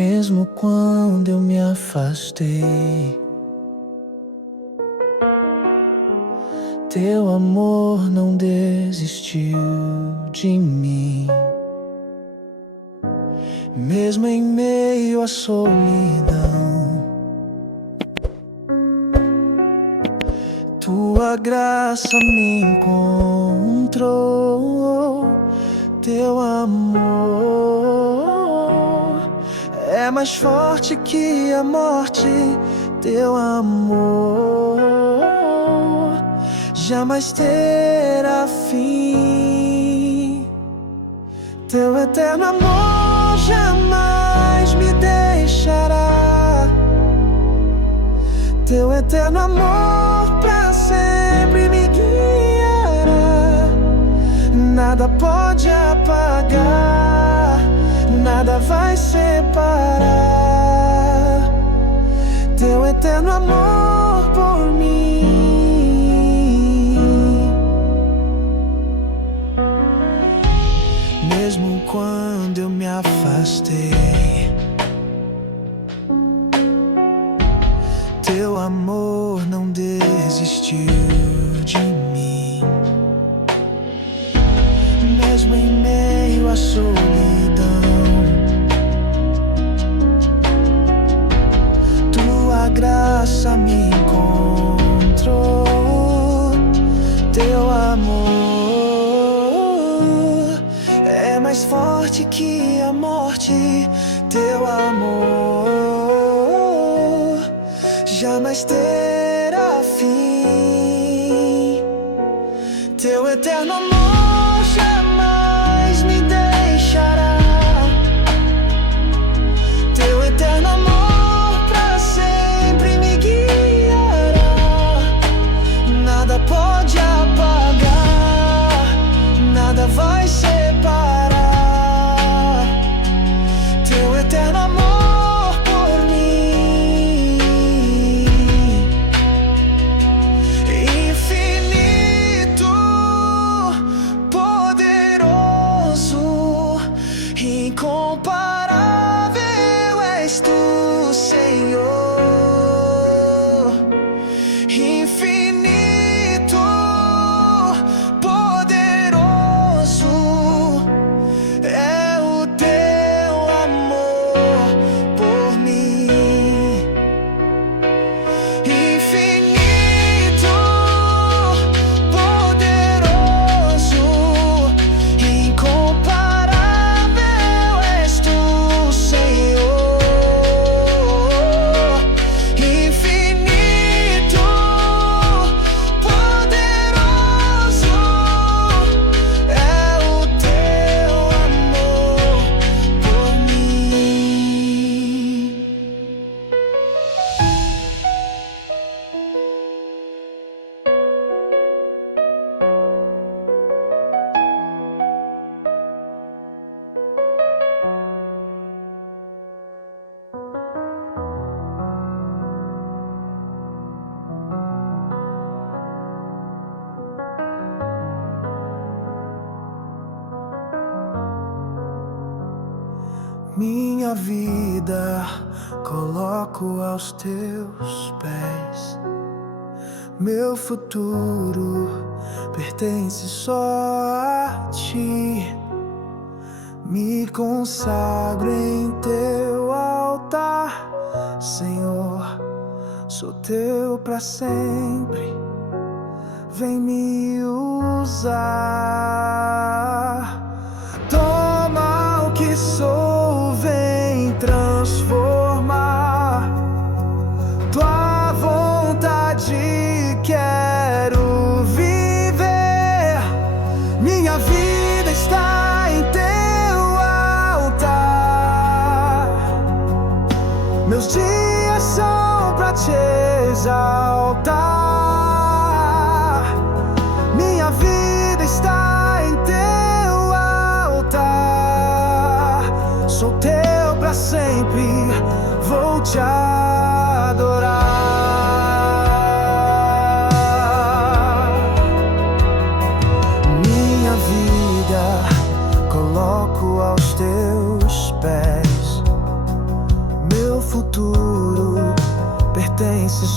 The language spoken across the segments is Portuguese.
mesmo quando eu me afastei. Teu amor não desistiu de mim, mesmo em meio à solidão. Tua graça me encontrou. Teu amor é mais forte que a morte. Teu amor jamais terá fim. Teu eterno amor jamais me deixará. Teu eterno amor pra sempre me guiará. Nada pode apagar, nada vai separar teu eterno amor por mim. Mesmo quando eu me afastei, teu amor não desistiu de mim, mesmo em meio à solidão. Tua graça me encontrou. Teu amor é mais forte que a morte. Teu amor jamais terá fim. Teu eterno amor jamais me deixará. Teu eterno amor pra sempre me guiará. Nada pode apagar, nada vai separar teu eterno amor por mim. Infinito, poderoso, incomparável és tu, Senhor. Infinito, poderoso é o teu amor por mim. Infinito, poderoso, incomparável és tu, Senhor. Infinito, poderoso é o teu amor por mim. Minha vida coloco aos teus pés. Meu futuro pertence só a ti. Me consagro em teu altar, Senhor. Sou teu pra sempre. Vem me usar. Toma o que sou, vem transformar. Tua vontade quero viver. Minha vida está em teu altar. Meus dias são pra te exaltar. Minha vida está em teu altar. Sou teu pra sempre, vou te adorar. Minha vida coloco aos teus pés.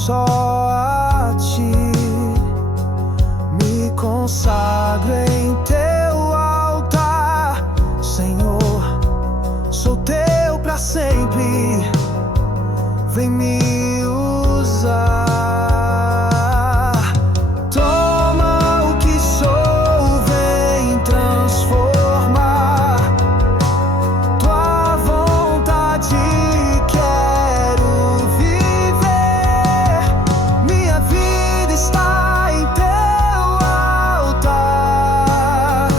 só a ti. Me consagro em teu altar, Senhor, sou teu pra sempre. Vem me usar. Toma o que sou, vem transformar. Tua vontade quero viver. Minha vida está em teu altar.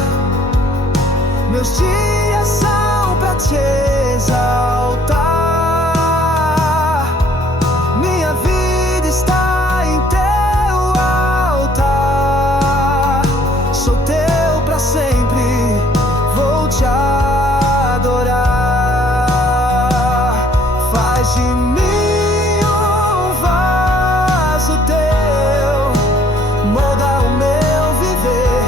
Meus dias são pra te exaltar. Faz de mim um vaso teu, molda o meu viver.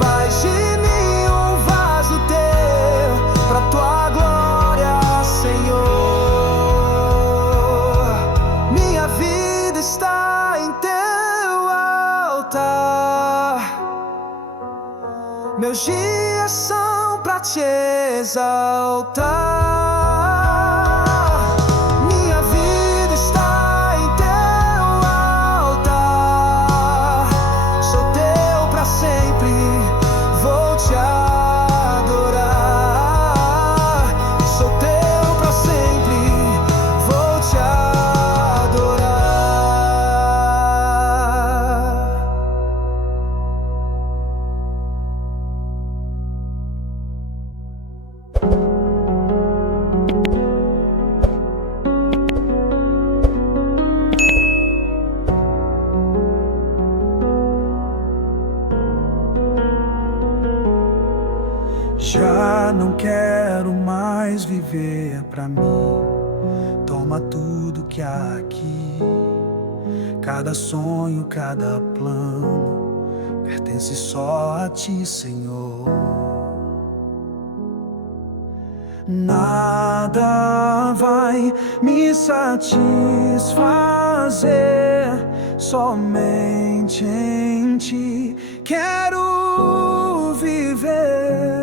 Faz de mim um vaso teu, pra tua glória, Senhor. Minha vida está em teu altar. Meus dias são pra te exaltar. Já não quero mais viver pra mim. Toma tudo que há aqui. Cada sonho, cada plano pertence só a ti, Senhor. Nada vai me satisfazer, somente em ti quero viver.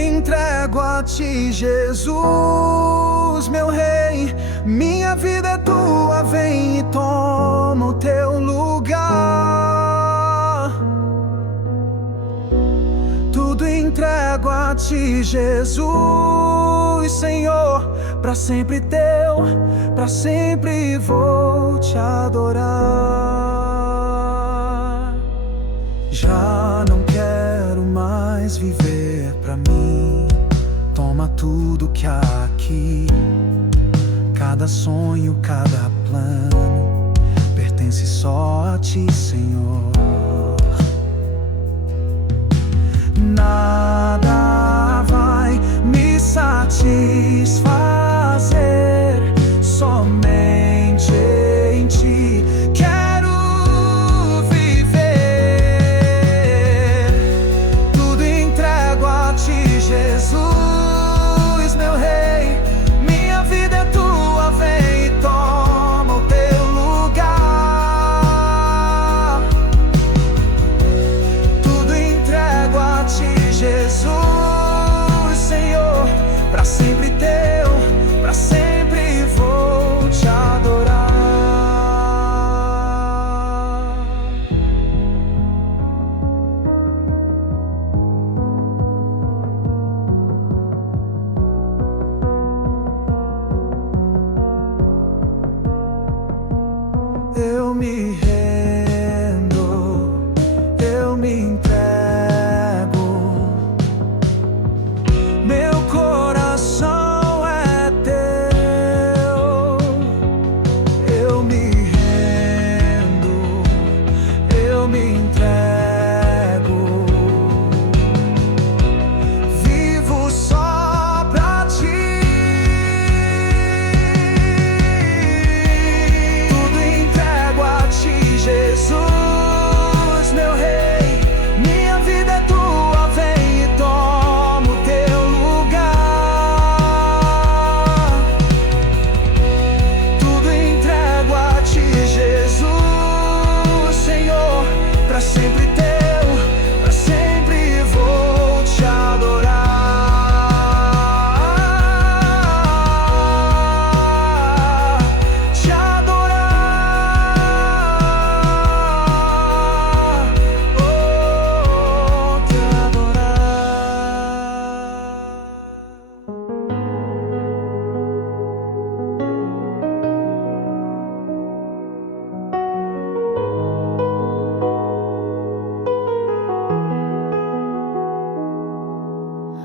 Entrego a ti, Jesus, meu rei. Minha vida é tua, vem e toma o teu lugar. Tudo entrego a ti, Jesus, Senhor. Pra sempre teu, pra sempre vou te adorar. Já não quero mais viver pra mim. Toma tudo que há aqui. Cada sonho, cada plano pertence só a ti, Senhor. Nada vai me satisfazer, somente em ti quero viver. Tudo entrego a ti, Jesus.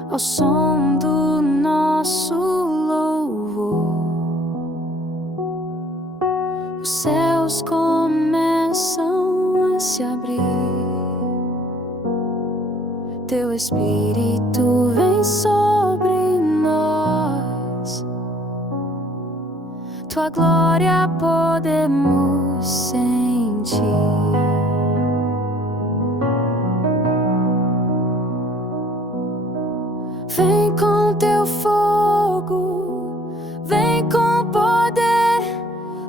ao som do nosso louvor. Os céus começam a se abrir, Teu Espírito vem sobre nós, Tua glória podemos sentir. Vem com Teu fogo, vem com poder,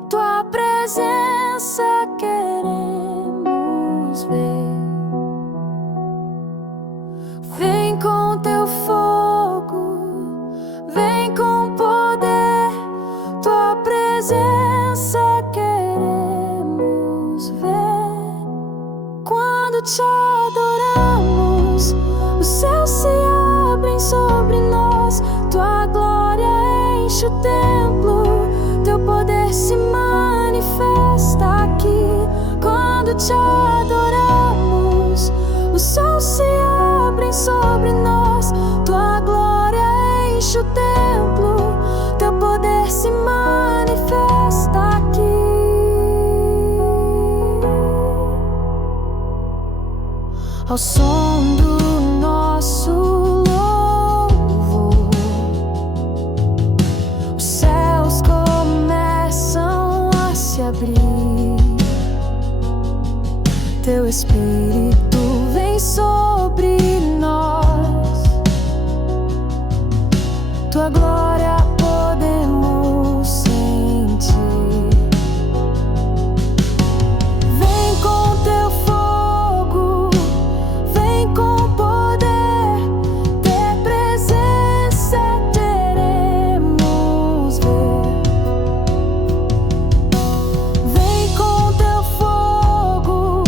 Tua presença queremos ver. Vem com Teu fogo, vem com poder, Tua presença queremos ver. Quando Te adoramos, os céus se abrem sobre nós, Tua glória enche o templo, Teu poder se manifesta aqui. Quando Te adoramos, os céus se abrem sobre nós, Tua glória enche o templo, Teu poder se manifesta aqui. Ao som do nosso louvor, os céus começam a se abrir, Teu Espírito vem sobre nós, Tua glória podemos sentir. Vem com Teu fogo, vem com poder, Tua presença queremos ver. Vem com Teu fogo,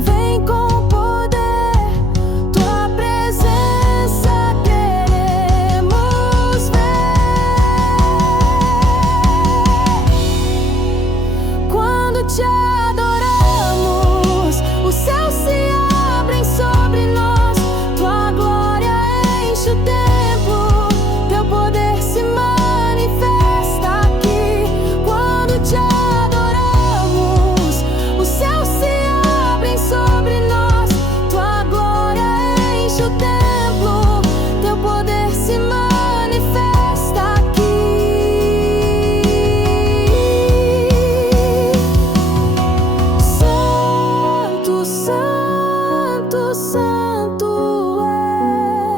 vem com poder, Tua presença queremos ver. Quando Te adoramos, os céus se abrem sobre nós, Tua glória enche o templo, Teu poder se manifesta aqui. Quando Te adoramos, os céus se abrem sobre nós, Tua glória enche o templo, Teu poder se manifesta aqui. Santo, Santo, Santo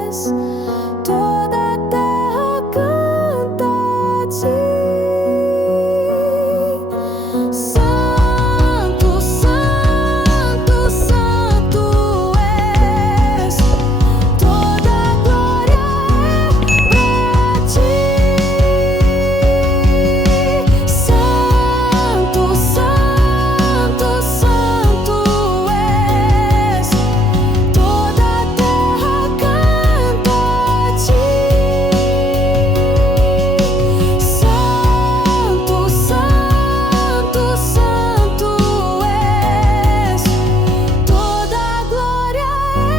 és, toda a terra canta a Ti. Santo, Santo, Santo és, toda a glória é pra Ti. Santo, Santo, Santo és, toda a terra canta a Ti. Santo, Santo, Santo és, toda a glória é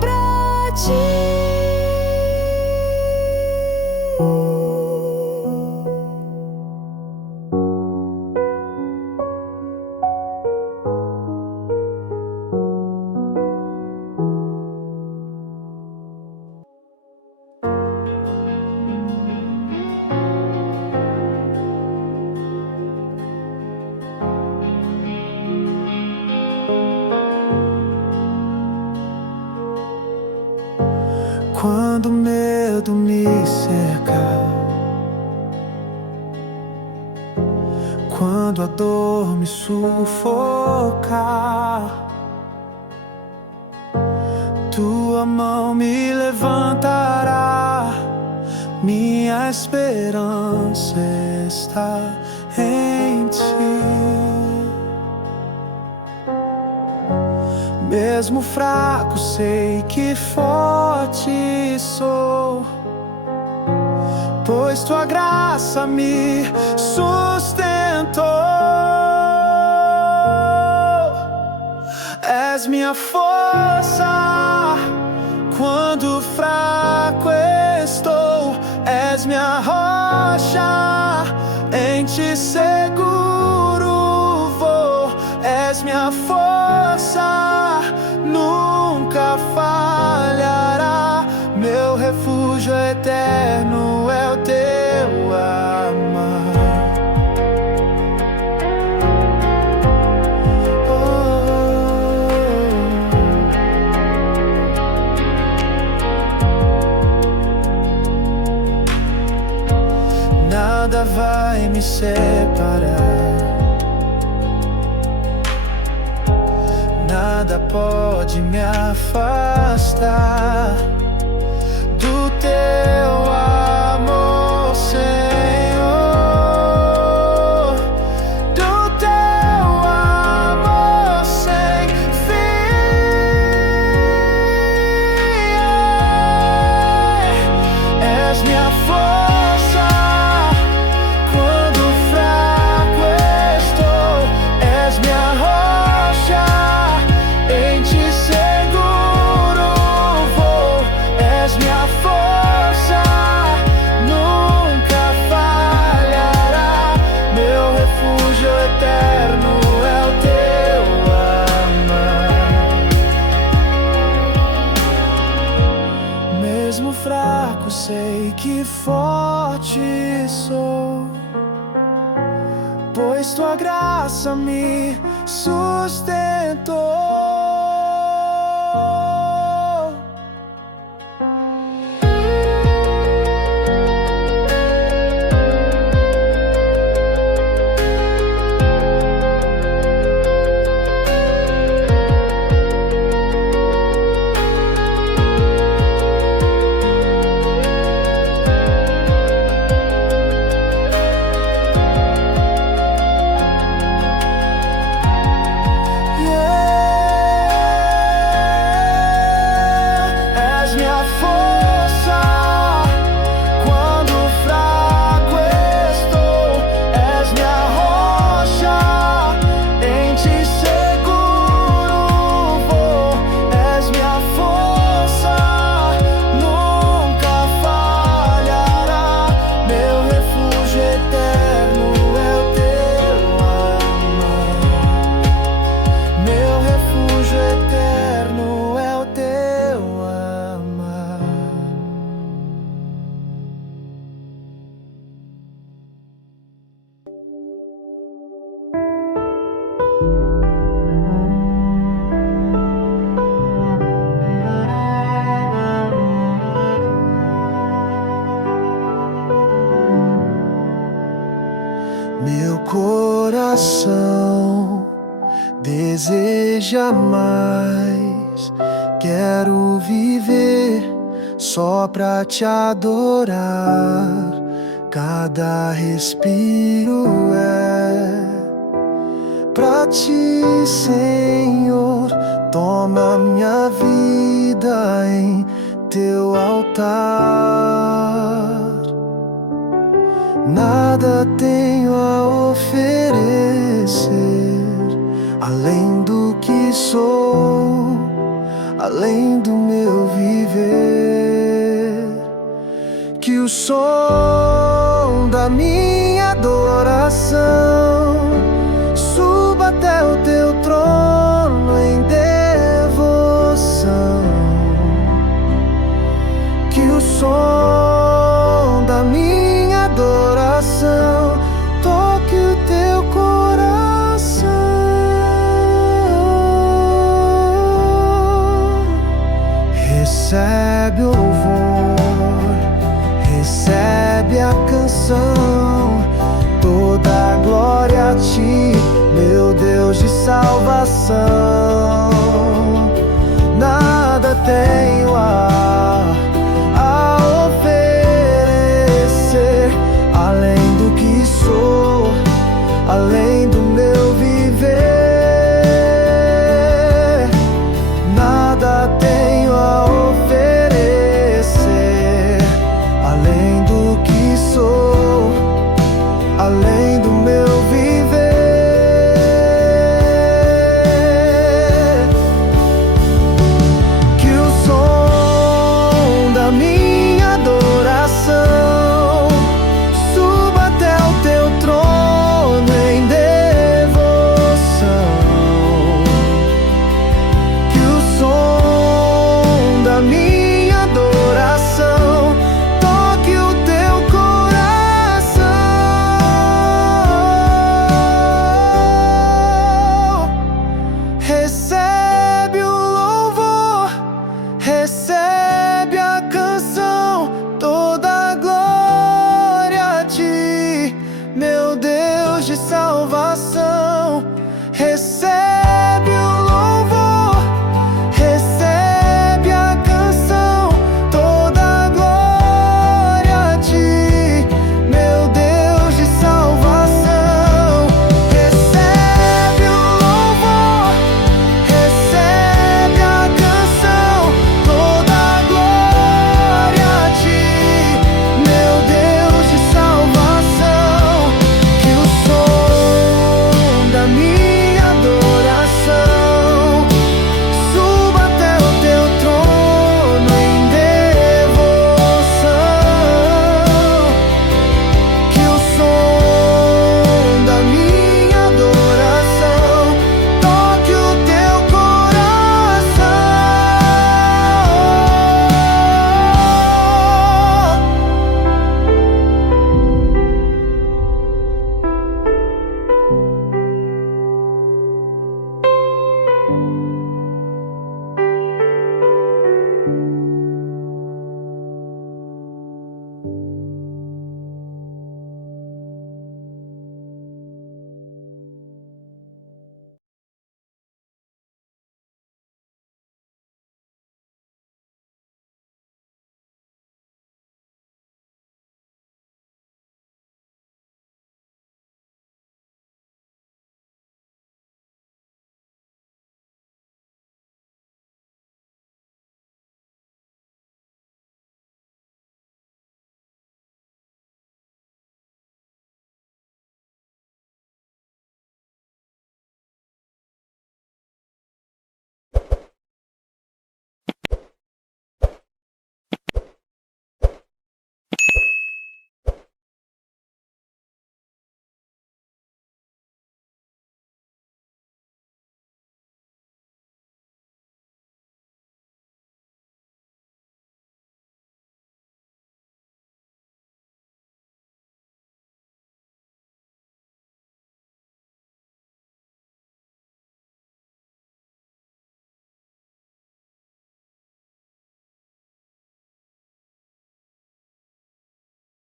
pra Ti. Quando o medo me cerca, quando a dor me sufoca, Tua mão me levantará, minha esperança está em Ti. Mesmo fraco, sei que forte sou, pois Tua graça me sustentou. És minha força quando fraco. fraco estou, és minha rocha, em ti seguro vou, és minha força, nunca falhará. Meu refúgio eterno é o teu amor. Nada vai me separar, nada pode me afastar do teu amor, Senhor, do teu amor sem fim. És minha força quando fraco estou, és minha rocha, em ti seguro vou, és minha força, nunca falhará. Meu refúgio eterno é o teu amor. Mesmo fraco sei que forte sou, pois tua graça me sustentou. Meu coração deseja mais, quero viver só pra te adorar. Cada respiro é pra ti, Senhor. Toma minha vida em teu altar. Nada tenho a oferecer além do que sou, além do meu viver. Que o som da minha adoração suba até o teu trono em devoção. Que o som da minha adoração toque o teu coração. Recebe o louvor, recebe a canção, toda a glória a ti, meu Deus de salvação. Nada tenho a